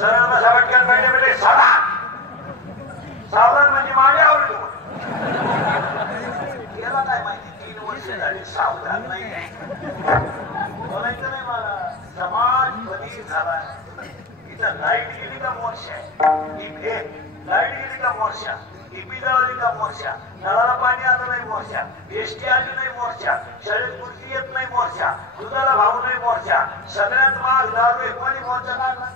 सरळ बसा पटकन बैठे सावधान सावधान म्हणजे मागे आवडतो याला काय माहिती 3 वर्ष झाली सावधान नाही बोलायचं नाही मला समाज बदल झाला इथं लाईट गेली का मोर्चा ही भेट लाईट गेली का मोर्चा टीपी जळाली का मोर्चा नळाला पाणी आलं नाही मोर्चा एसटी आली नाही मोर्चा शाळेत कुर्ती येत नाही मोर्चा दुधाला भाव नाही मोर्चा सगळ्यात महाग दारू कोणी मोर्चा काढला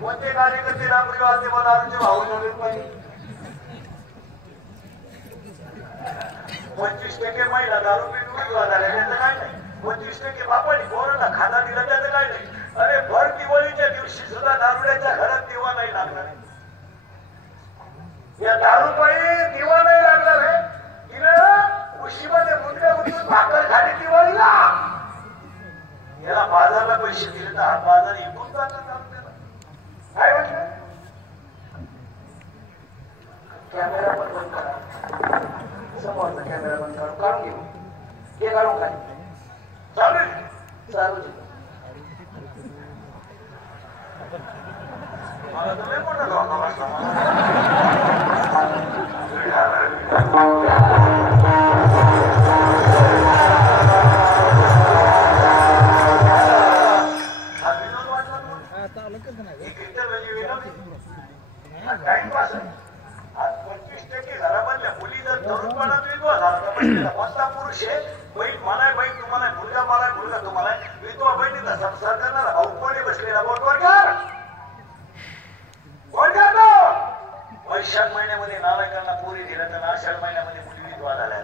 कोणते कार्यकर्ते रात्री वाजते मला दारूचे भाव झाले पाहिजे 25% महिला दारू पिऊन झाल्या त्याचं काय नाही 25% बापाने पोरांना खाना दिला त्याचं काय नाही अरे भर दिवाळीच्या दिवशी सुद्धा दारुड्याच्या घरात दिवा नाही लागणार या दारू पायी दिवा नाही लागणार आहे तिने उशीमध्ये मुंड्या उचलून भाकर खाली दिवाळीला याला बाजारला पैसे दिले तर हा बाजार इकून जातो काय म्हटलं कॅमेरा पण बंद करा समोरचा कॅमेरा बंद काढून घेऊ हे काढून काय चालू चालू मला तर लय मोठा धोका बसला टाइमपास आज 25% घरामधल्या मुली जर तरुणपणात विधवा झाला कोणता पुरुष आहे बहीण मला बहीण तुम्हाला मुलगा मला मुलगा तुम्हाला विधवा बहिणीचा संसार करणारा भाऊ कोणी बसलेला बोटवर वैशाख महिन्यामध्ये नालायकांना पोरी दिल्या तर आषाढ महिन्यामध्ये मुली विधवा झाल्या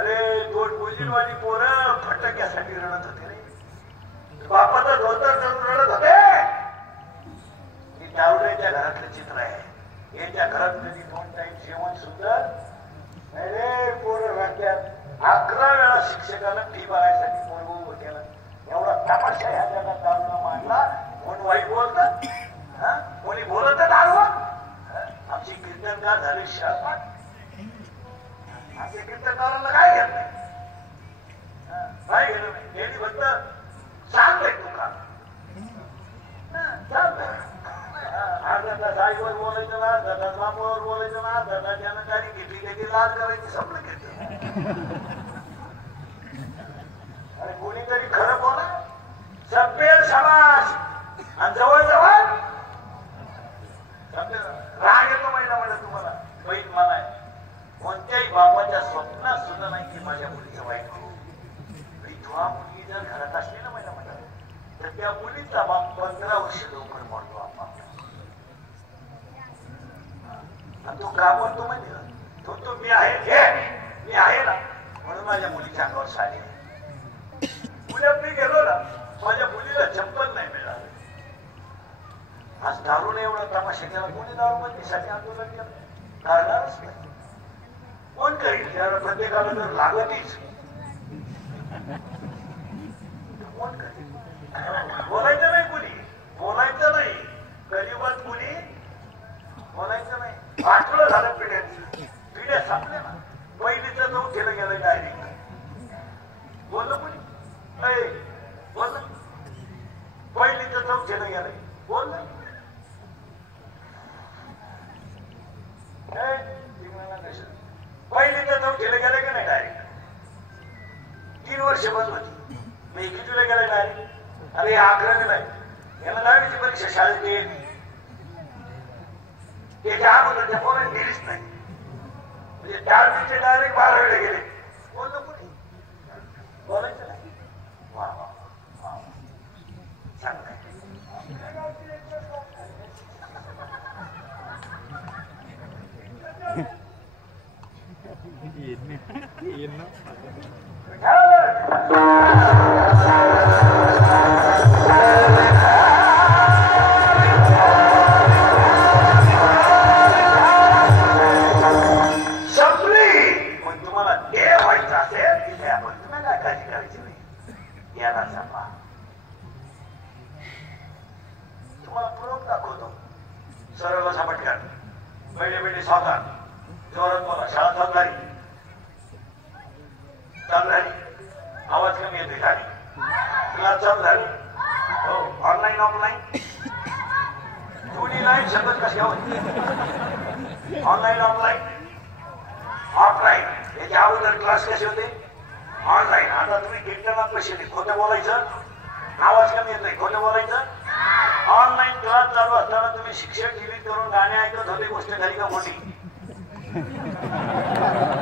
अरे दोन बुजीवाली पोरं फटक्यासाठी रडत होते रे बापाचा धोतर धरून रडत होते त्यावड्याच्या घरातलं चित्र आहे याच्या घरात कधी 2 टाइम जेवण सुद्धा अरे पोरं राहत्यात 11 वेळा शिक्षकाला फी भरायसाठी पोरग उभं केलं एवढा तमाशा ह्या जगात दारूला मांडला म्हणून वाईट बोलतात कोणी बोलत दारू आमची कीर्तनकार झाले शाळा आमच्या कीर्तनकाराला काय घेत नाही काय घेत नाही यांनी फक्त सांगतोय तुका साईवर बोलायचं ना धनात बापावर बोलायचं ना धनात ज्यानं गाडी घेतली त्याची लाज करायची संपलं घेते अरे कोणीतरी खरं बोला सभ्य समाज आणि जवळ जवळ राग येतो महिला म्हणत तुम्हाला बहीण मला कोणत्याही बापाच्या स्वप्नात सुद्धा नाही की माझ्या मुलीचं वाईट विधवा मुलगी जर घरात असली ना महिला म्हणतात तर त्या मुलीचा बाप 15 वर्ष लवकर मरतो आपण तो का बोलतो म्हणजे तो मी आहे मी आहे ना म्हणून माझ्या मुलीच्या अंगावर साडी पुण्यात मी गेलो ना माझ्या मुलीला चप्पल नाही मिळालं आज दारूने एवढा तमाशा केला कोणी दारू बंदीसाठी आंदोलन केलं करणारच नाही कोण करील त्याला प्रत्येकाला जर लागतीच कोण करील बोलायचं नाही कुणी बोलायचं नाही कलियुगात कुणी बोलायचं नाही आठवलं झालं पिढ्या संपल्या ना पहिलीचं जाऊन केलं गेलं डायरेक्ट बोललं कुणी बोललं पहिलीचं जाऊन केलं गेलं बोललं पहिलीचं जाऊन केलं गेलं का नाही डायरेक्ट 3 वर्ष बंद होती मी कितीला गेलं डायरेक्ट अरे 11वी नाही याला 10वीची परीक्षा शाळेत येईल त्याच्या अगोदर त्या पोरांनी दिलीच नाही म्हणजे 4वीचे डायरेक्ट 12वीला गेले बोललो कुणी बोलायचं नाही वा वा वा चांगलं आवाज कमी येते खाली क्लास चालू झाली हो ऑनलाईन ऑफलाईन दोन्ही लाईन शब्द कसे होते ऑनलाईन ऑफलाईन ऑफलाईन याच्या अगोदर क्लास कसे होते ऑनलाईन आता तुम्ही कीर्तनात कसे खोटं बोलायचं आवाज कमी येत नाही खोटं बोलायचं ऑनलाईन क्लास चालू असताना तुम्ही शिक्षक डिलीट करून गाणे ऐकत होते गोष्ट घरी का मोठी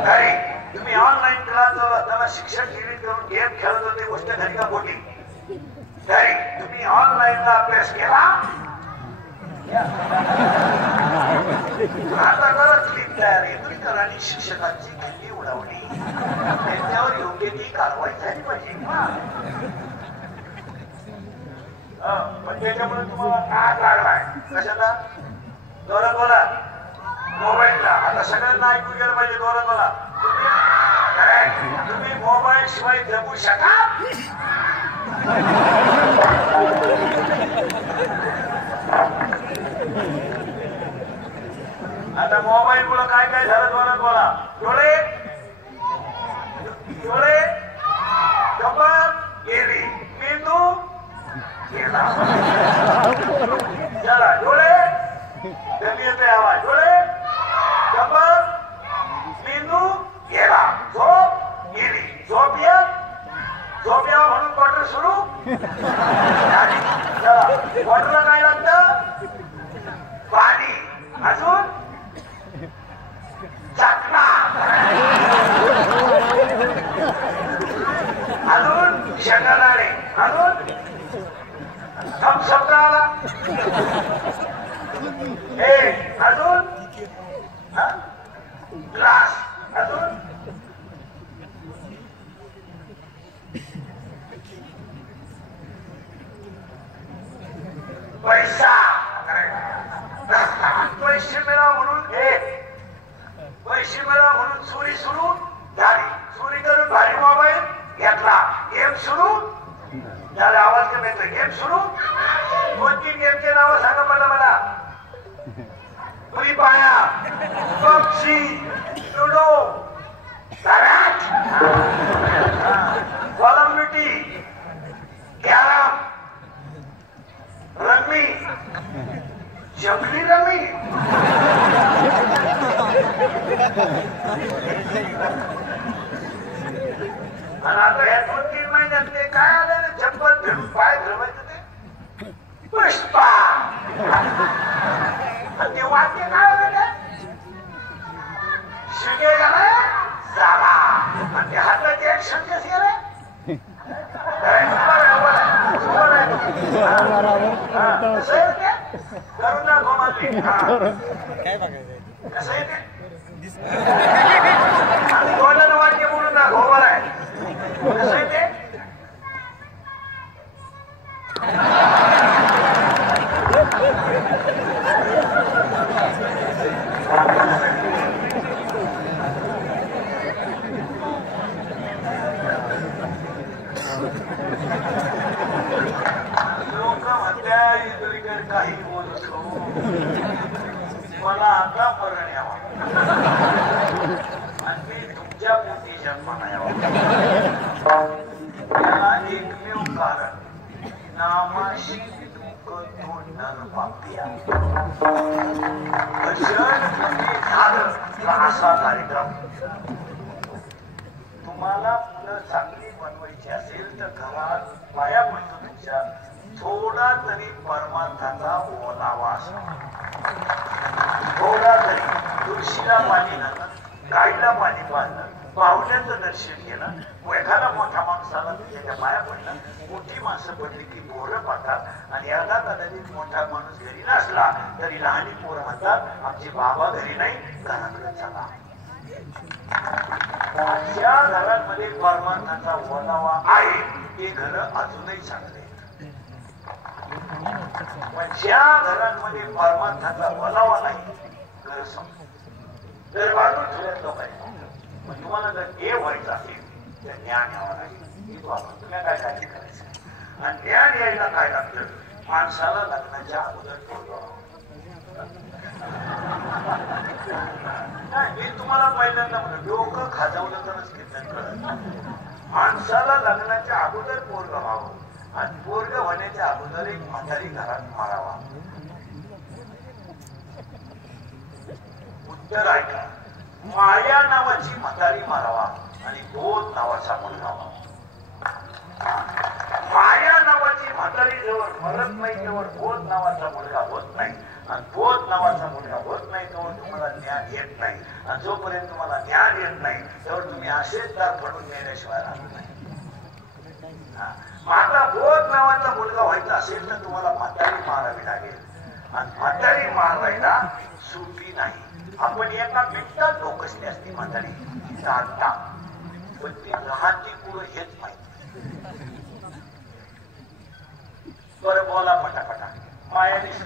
घरी तुम्ही ऑनलाईन क्लास चालू असताना शिक्षक डिलीट करून गेम खेळत होते गोष्ट घरी का मोठी घरी तुम्ही ऑनलाईनला अभ्यास केला आता जरा क्लिप तयार आहे तुम्ही करा आणि शिक्षकांची खिल्ली उडवली त्यांच्यावर योग्य ती कारवाई झाली पाहिजे पण त्याच्यामुळे तुम्हाला नाद लागलाय कशाला जोरात बोला मोबाईलला आता सगळ्यांना ऐकू गेलं पाहिजे जोरात बोला तुम्ही मोबाईल शिवाय जगू शका आता मोबाईल मुळे काय काय झालं जोरात बोला डोळे डोळे कपाळ गेली मेंदू गेला चला डोळे कमी येते आवाज डोळे कपाळ मेंदू गेला झोप गेली झोप या म्हणून क्वार्टर सुरू चला क्वार्टरला काय लागतं पाणी अजून चाकणा अजून शेंगादाणे अजून थम्सअप आला अजून ग्लास अजून पैसा पैसे मिळावा म्हणून पैसे मिळावा म्हणून चोरी सुरू झाली चोरी करून भारी मोबाईल घेतला गेम सुरू झाले आवाज कमी येतोय गेम सुरू 2-3 गेमचे नाव सांगा मला free fire PUBG ludo carrom call of duty carrom rummy जंगली रमी आणि आता ह्या 2-3 महिन्यात ते काय आले ना चप्पल फिरून पाय फिरवायचं ते पुष्पा ते वाक्य काय आले शिगे झाला झाला आणि ते हाताची ऍक्शन कशी आहे करुणा गोमाली काय बघायचं कसं आहे ते तोंडानं वाक्य बोलून ना गोबर आहे कसं आहे ते लोक म्हणत्या इतरीकडे काही बोलत मला आता मरण यावा आणि मी तुमच्या पोटी जन्माला यावा याला एकमेव कारण नामाशी दुःख तोडणार पापिया भजन म्हणजे झालं असा कार्यक्रम तुम्हाला मुलं चांगली बनवायची असेल तर घरात पाया पडतो तुमच्या थोडा तरी परमार्थाचा ओलावा थोडा तरी तुळशीला पाणी घालणं गाईला पाणी पाजणं पाहुण्याचं दर्शन घेणं एखादा मोठ्या माणसाला त्याच्या पाया पडणं मोठी माणसं पडली की पोरं पाहतात आणि याला कदाचित मोठा माणूस घरी नसला तरी लहानी पोरं म्हणतात आमचे बाबा घरी नाही घराकडे चला ज्या घरांमध्ये परमार्थाचा ओलावा आहे ते घर अजूनही चांगले पण ज्या घरांमध्ये परमार्थाचा ओलावा नाही घर समजून जर बाजू ठेवत लोक पण तुम्हाला जर हे व्हायचं असेल तर ज्ञान यावं लागेल तुम्ही काय काळजी करायचं आणि ज्ञान यायला काय लागतं माणसाला लग्नाच्या अगोदर मी तुम्हाला पहिल्यांदा म्हणलं डोकं खाजवलं तरच कीर्तन करत माणसाला लग्नाच्या अगोदर पोरग व्हावं आणि पोरग होण्याच्या अगोदर एक म्हातारी घरात मारावा. उत्तर ऐका. माया नावाची म्हातारी मारावा आणि बोध नावाचा मुलगा. माया नावाची म्हातारी जवळ मरत नाही तेव्हा बोध नावाचा मुलगा होत नाही, आणि बोध नावाचा मुलगा होत नाही तेव्हा तुम्हाला ज्ञान येत नाही, आणि जोपर्यंत तुम्हाला ज्ञान येत नाही तेव्हा तुम्ही असेच दार पडून नेल्याशिवाय राहत नाही. आता बोध नावाचा मुलगा व्हायचा असेल तर तुम्हाला म्हातारी मारावी लागेल, आणि म्हातारी मारायला सुटी नाही. आपण एका मिनिटात लोकसली असती म्हातारी जाणता, पण ती लहानची पुढे येत नाही. बरं बोला पटापटा. माया दिसली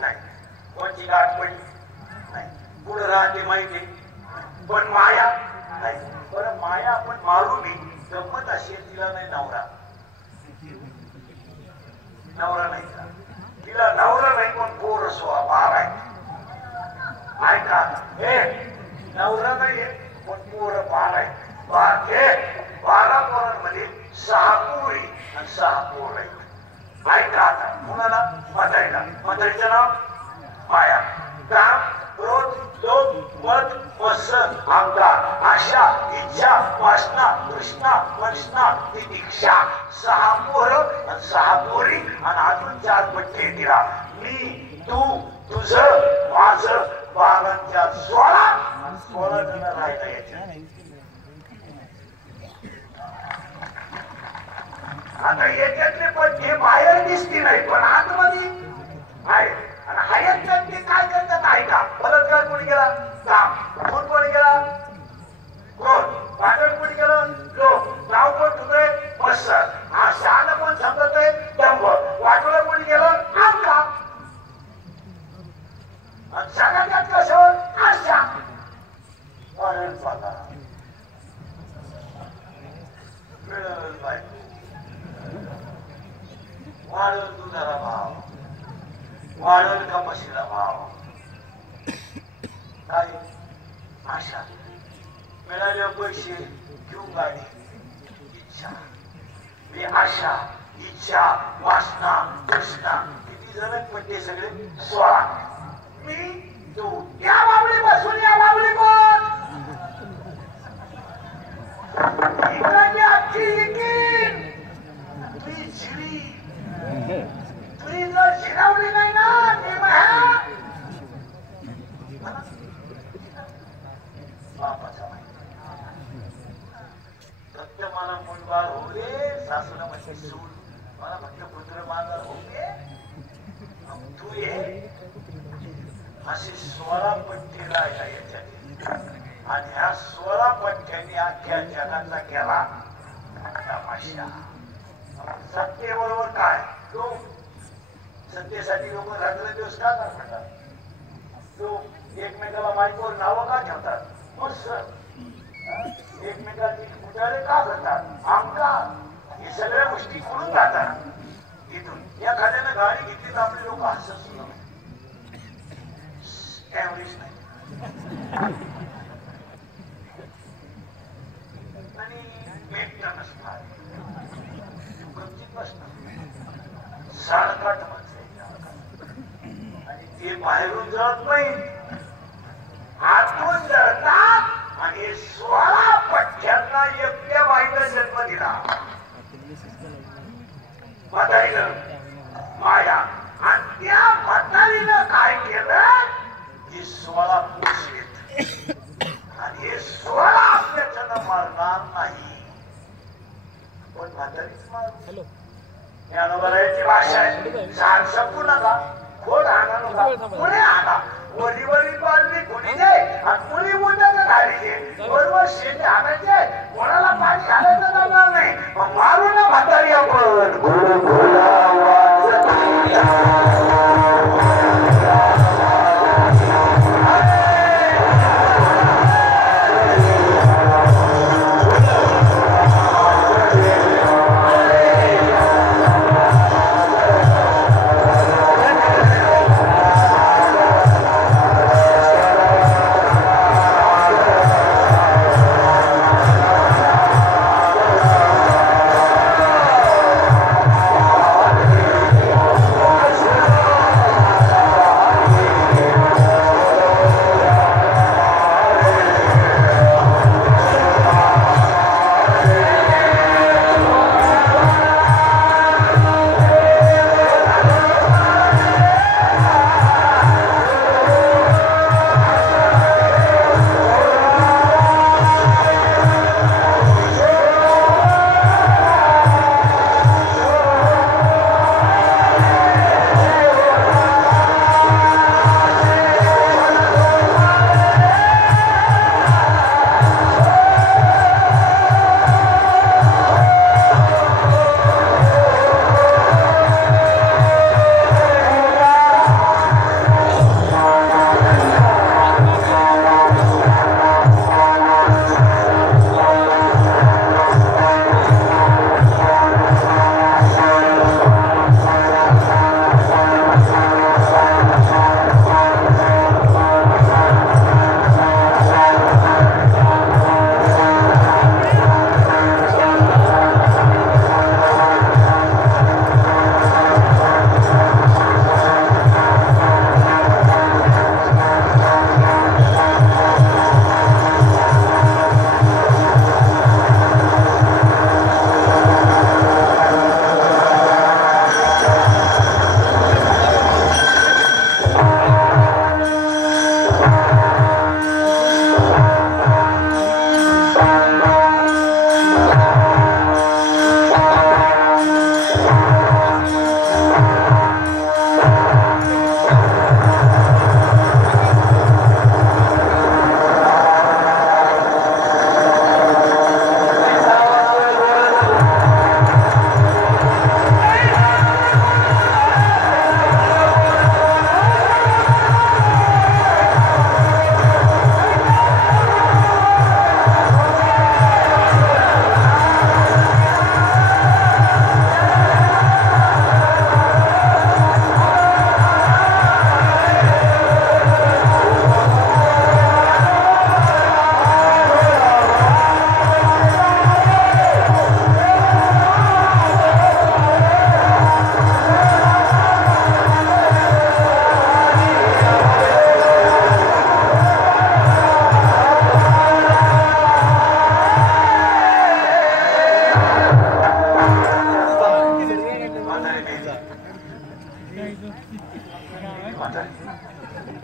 नाही, कोणची गाठ पडली नाही, पुढे राहते माहिती पण माया नाही. बरं माया आपण मारू मी गंमत असेल तिला नाही नवरा, नवरा नाही तिला नवरा नाही पण पोर बार आहे. ऐका हे नवरा नाही पण पोर बार आहे. बार हे 12 पोरांमध्ये 6 पोरी आणि 6 पोर आहेत. ऐका आता कुणाला? म्हातारीला. म्हातारीचं नाव माया. काम, क्रोध, लोभ, मद, मत्सर, अहंकार, आशा, इच्छा, वासना, तृष्णा, मनस्ना, तितिक्षा. 6 पोरं आणि 6 पोरी आणि अजून 4 पट्टे तिला. मी, तू, तुझं, माझं, 12 16 आणि 16 जण राहिला याच्या. आता याच्यातले पण हे बाहेर दिसते नाही पण आतमध्ये आहे. आणि हयात ते काय करतात ऐका. बलात्कार कोणी गेला? काम. खून कोणी गेला? क्रोध. भांडण कोणी गेलं? लोभ. नाव कोण ठुकरे? मत्सर. हा शहाणा कोण समजतोय? दंभ. वाटोळं कोणी गेलं? अहंकार. आणि सगळ्यात कशावर? आशा. वाढेल स्वतः मिळेल बायको, वाढल दुधाला भाव, वाढल का म्हशीला भाव. काय आशा. मिळाले पैसे घेऊन गाडी. इच्छा. मी आशा, इच्छा, वासना, तृष्णा. किती जण पट्टे सगळे? 16. मी, तू. या बाबडी बसून या बाबडी कोण? इकडे आजची इकीन तुझी झिरी. तुझी जर झिरावली नाही ना ते बापाचा सत्य मला मुलबाळ होऊ दे. सासूला म्हणजे सून मला म्हटलं पुत्र माझा होऊ दे. तू ये. असे 16 पट्टे राहिला याच्यात, आणि ह्या 16 पट्ट्यांनी अख्ख्या जगाचा केला तमाशा. सत्तेबरोबर काय? लोक सत्तेसाठी लोक रात्र दिवस का करतात? लोक एकमेकाला माईकवर नावं का ठेवतात? मस्त. एकमेकाची कुठारे का करतात? अहंकार. हे सगळ्या गोष्टी करून जातात. इथून एखाद्यानं गाडी घेतली तर आपले लोक हसत सुद्धा ऍव्हरेज नाही. आणि मेंटेन नसणार, साळकाट आणि ते बाहेरून जळत नाही, आतून जळतात. आणि 16 पट्ट्यांना एकट्या बाईला जन्म दिला म्हातारीनं, माया. आणि त्या म्हातारीनं काय केलं की 16 पुरुष आहेत, आणि हे 16 आपल्याच्यानं मारणार नाही पण म्हातारीच मार. ज्ञानोबाची भाषा आहे. सांग संपू नका, खोड आणा नका, पुढे आणा. वरी वरी बांधली कोणी दे आणि मुली मुद्द्याने घालायचे. बरोबर शेती आणायचे, कोणाला पाणी घालायचं जमणार नाही. मारू ना म्हातारी आपण.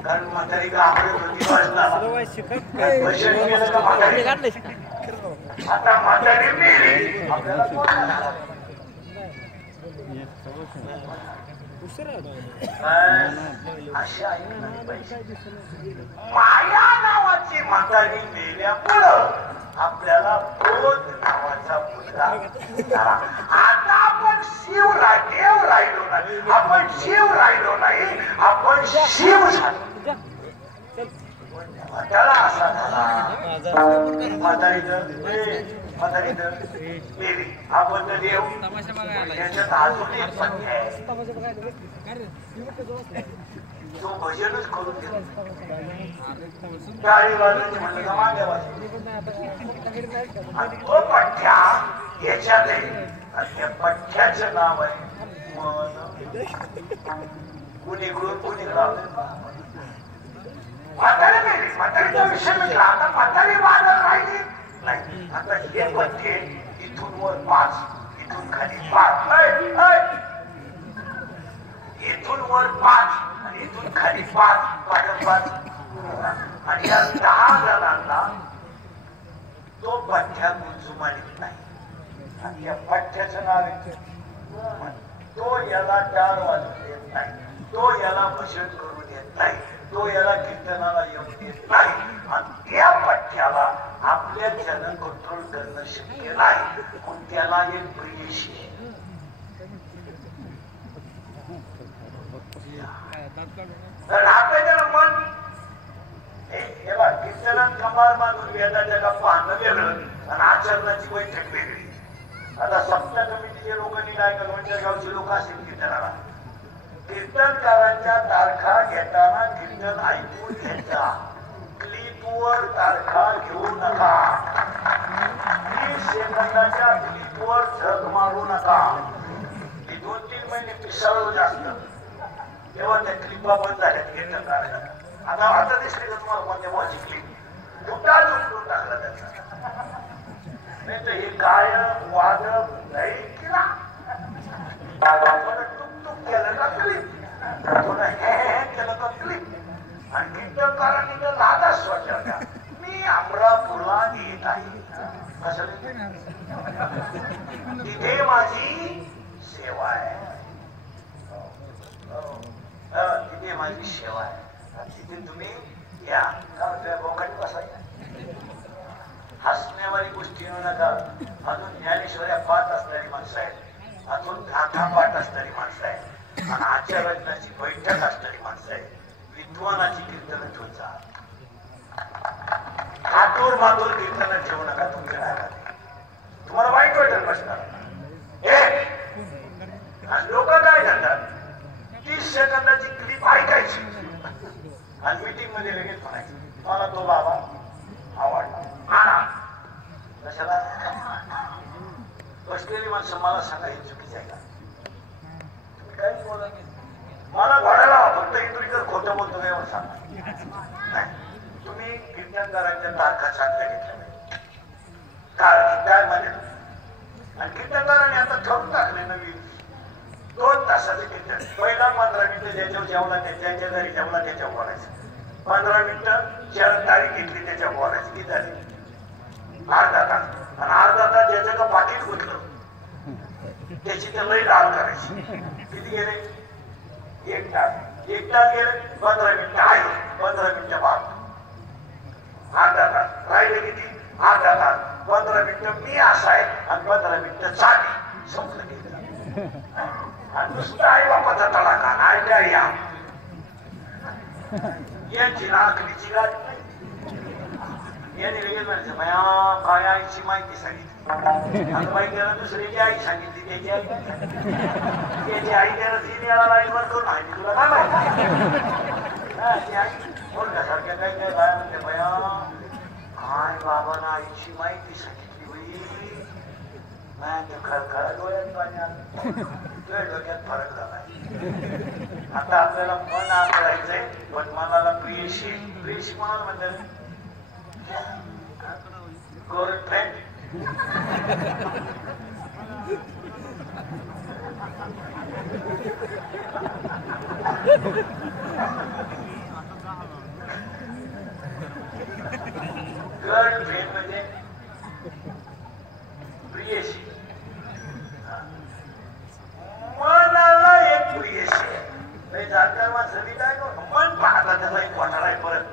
कारण म्हातारी गावाकडे होती बाजूला. भजन केलं का म्हातारी? आता म्हातारी मेली, आपल्याला कोण राहणार? अशी ऐकणार पाहिजे. माया नावाची म्हातारी मेल्यामुळं आपल्याला बोध नावाचा मुलगा झाला. आता आपण शिव देव राहिलो नाही, आपण शिव राहिलो नाही, आपण शिव झालो. त्याला असा झाला म्हातारी मेली, आपण तर देव. त्याच्यात अजून एक पथ्य आहे, तो भजनच करून देतो. टाळी वाजवायची म्हणलं का मागे वाजवायची. तो पठ्या याच्यात आहे, आणि त्या पठ्याचं नाव आहे मन. कुणीकडून कुणीकडं म्हातारी मेली, म्हातारीचा विषय मिळला. आता म्हातारी वाजत राहिली नाही. आता हे पठ्य इथून वर 5, इथून खाली 5, इथून वर 5 आणि इथून खाली 5, 5 आणि या 10 जणांना तो पठ्या गुंजुमानीत नाही. आणि या पठ्याचं नाव आहे, तो याला टाळ वाजवून देत नाही, तो याला भजन करून देत नाही, तो याला कीर्तनाला येऊन देत नाही. आणि त्या पठ्याला आपल्या जन कंट्रोल करणं शक्य नाही. पण त्याला एक प्रियशी मन. हे बघ, कीर्तनात कमाल बांधून वेदाच्या गप्पा आणणं वेगळं आणि आचरणाची बैठक वेगळी. आता सप्ता कमिटीचे लोक काय गणवंच्या गावचे लोक असतील कीर्तनाला, कीर्तनकारांच्या तारखा घेताना कीर्तन ऐकून घ्यायचा. क्लिपवर तारखा घेऊ नका, 20 सेकंदाच्या क्लिपवर झक मारू नका. 2-3 महिने पिसाळलं जास्त, तेव्हा त्या क्लिपा बंद झाल्या कीर्तनकारांना. आता दिसली का तुम्हाला कोणत्या माझी क्लिप? कुठा झुकून टाकला त्याचा. नाही तर हे काय वादक नाही केला, टुक केलं का क्लिप, थोडं हे केलं का क्लिप. आणि कीर्तनकारांनी तर लादाच वाटला, मी अमरापूरला येत आहे. कसं तिथे माझी सेवा आहे, तिथे माझी सेवा आहे, तिथे तुम्ही या. बोकाटी बसायला हसण्यावारी गोष्टी येऊ नका. अजून ज्ञानेश्वऱ्या पाठ असणारी माणसं आहेत, अजून गाथा पाठ असणारी माणसं आहेत, आणि आचार्याची बैठक असणारी माणसं आहेत. विद्वानाची कीर्तन ठेवून जा, आतूर मातूर कीर्तन ठेवू नका तुमच्या घरात. तुम्हाला वाईट वाटेल बसणार. लोक काय करतात, 30 सेकंदाची क्लिप ऐकायची आणि मीटिंग मध्ये लगेच म्हणायचं, मला तो बाबा आवडला. कशाला बसलेली माणसं मला सांगा, हे चुकीचं आहे का? तुम्ही काही बोला, मला घोडायला फक्त इंद्रिकर खोटं बोलतो काय सांगा. नाही, तुम्ही कीर्तनकारांच्या तारखा चांगल्या घेतल्या नाही काय म्हणेल. आणि कीर्तनकारांनी आता ठरवून टाकले नवीन 2 तासाचे कीर्तन. पहिला 15 मिनिटं ज्याच्यावर जेवला त्याच्या घरी जेवला त्याच्यावर बोलायचं, 15 मिनिटं ज्या तारीख घेतली त्याच्यावर बोलायचं. किती झाली? अर्धा तास. आणि अर्धा तास ज्याचं पाकिट गुंतलं त्याची तर लई डाळ करायची. किती गेले? 1 तास. 1 तास गेले, 15 मिनिटं आहे, 15 मिनिटं बाद, अर्धा तास राहिले. किती? अर्धा तास. 15 मिनिटं मी असा आहे आणि 15 मिनिटं चाली. संपलं गेलं. आणि नुसतं आई बापाचा तडाखा नाही त्या या यांची नाकलीची गाडी नाही. याने लगेच म्हणायचं, भया काय आईची माहिती सांगितली. आता माहितीला दुसऱ्याची आई सांगितली, त्याची आई त्याची आई त्याला 3 वेळा लाईनवर करून माहिती. तुला काय माहिती? आई मुलगासारख्या काही काय काय म्हणते, भया काय बाबांना आईची माहिती सांगितली बाई. खळखळा डोळ्यात पाणी आलं, तुझ्या डोक्यात फरक झालाय. आता आपल्याला मन आकडायचंय, पण मनाला प्रियशी. प्रियशी कोणाला म्हणतात? गर्लफ्रेंड. गर्लफ्रेंड म्हणजे प्रियशी. मनाला एक प्रियशी नाही. जाणकार माणसाने काय मन पाहता त्याला एक वाटायला आहे. परत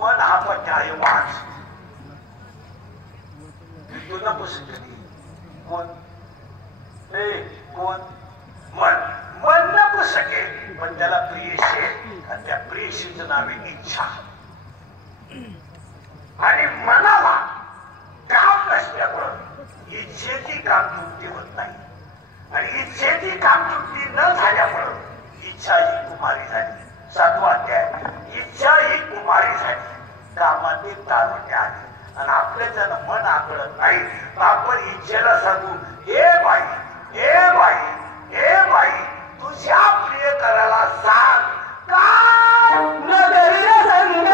मन हा पट्टा आहे वाच. तुला पसंत कधी कोण कोण मन मन नको शकेल पण त्याला प्रियशी आणि त्या प्रियशीचं नाव आहे इच्छा. आणि मनाला काम नसल्यामुळं इच्छेची कामचुक्ती होत नाही. आणि इच्छेची कामचुक्ती न झाल्यामुळं इच्छा ही कुमारी झाली. 7वा अध्याय. इच्छा ही कुमारी झाली. कामातील तारुण्य आली आणि आपल्या जण मन आकळत नाही. आपण इच्छेला सांगू हे बाई हे बाई हे बाई तुझ्या प्रिय करायला सांग काय नगरीला संग.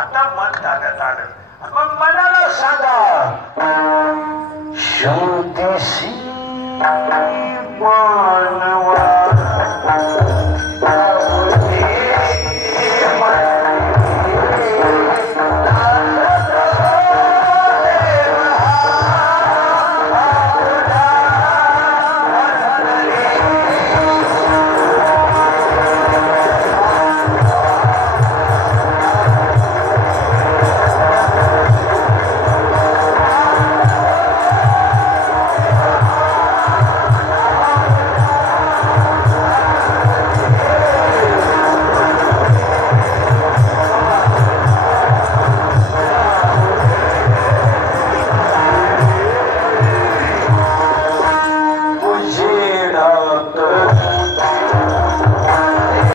आता मन ताब्यात आलं. मग मनाला सांगा शांतीशी मानवा